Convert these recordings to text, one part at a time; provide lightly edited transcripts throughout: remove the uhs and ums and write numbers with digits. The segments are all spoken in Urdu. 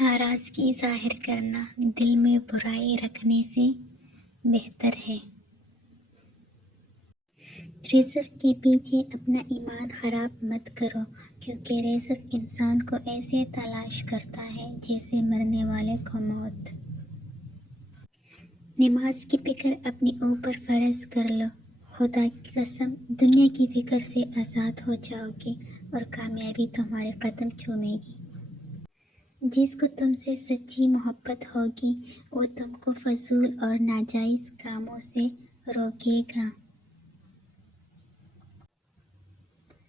ناراضگی ظاہر کرنا دل میں برائی رکھنے سے بہتر ہے۔ رزق کے پیچھے اپنا ایمان خراب مت کرو، کیونکہ رزق انسان کو ایسے تلاش کرتا ہے جیسے مرنے والے کو موت۔ نماز کی فکر اپنے اوپر فرض کر لو، خدا کی قسم دنیا کی فکر سے آزاد ہو جاؤ گے اور کامیابی تمہارے قدم چومے گی۔ جس کو تم سے سچی محبت ہوگی وہ تم کو فضول اور ناجائز کاموں سے روکے گا۔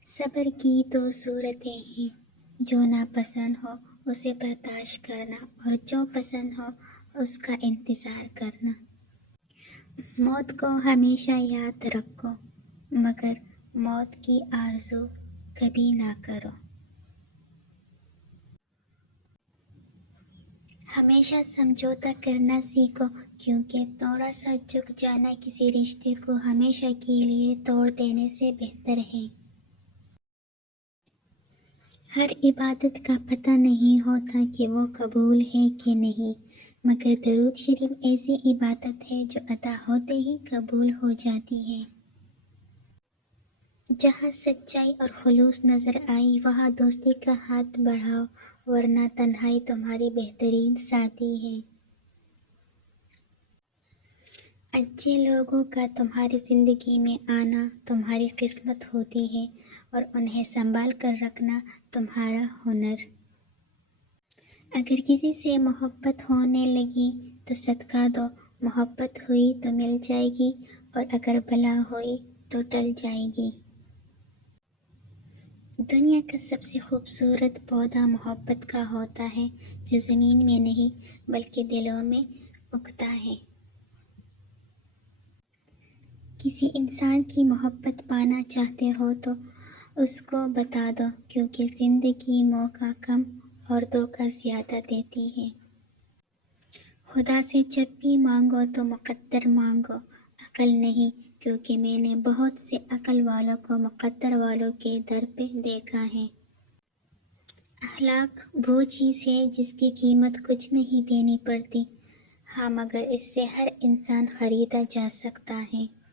صبر کی دو صورتیں ہیں، جو ناپسند ہو اسے برداشت کرنا اور جو پسند ہو اس کا انتظار کرنا۔ موت کو ہمیشہ یاد رکھو، مگر موت کی آرزو کبھی نہ کرو۔ ہمیشہ سمجھوتا کرنا سیکھو، کیونکہ تھوڑا سا جھک جانا کسی رشتے کو ہمیشہ کے لیے توڑ دینے سے بہتر ہے۔ ہر عبادت کا پتہ نہیں ہوتا کہ وہ قبول ہے کہ نہیں، مگر درود شریف ایسی عبادت ہے جو ادا ہوتے ہی قبول ہو جاتی ہے۔ جہاں سچائی اور خلوص نظر آئی وہاں دوستی کا ہاتھ بڑھاؤ، ورنہ تنہائی تمہاری بہترین ساتھی ہے۔ اچھے لوگوں کا تمہاری زندگی میں آنا تمہاری قسمت ہوتی ہے اور انہیں سنبھال کر رکھنا تمہارا ہنر۔ اگر کسی سے محبت ہونے لگی تو صدقہ دو، محبت ہوئی تو مل جائے گی اور اگر بلا ہوئی تو ٹل جائے گی۔ دنیا کا سب سے خوبصورت پودا محبت کا ہوتا ہے، جو زمین میں نہیں بلکہ دلوں میں اگتا ہے۔ کسی انسان کی محبت پانا چاہتے ہو تو اس کو بتا دو، کیونکہ زندگی موقع کم اور دھوکہ زیادہ دیتی ہے۔ خدا سے جب بھی مانگو تو مقدر مانگو، عقل نہیں، کیونکہ میں نے بہت سے عقل والوں کو مقدر والوں کے در پہ دیکھا ہے۔ اخلاق وہ چیز ہے جس کی قیمت کچھ نہیں دینی پڑتی، ہاں مگر اس سے ہر انسان خریدا جا سکتا ہے۔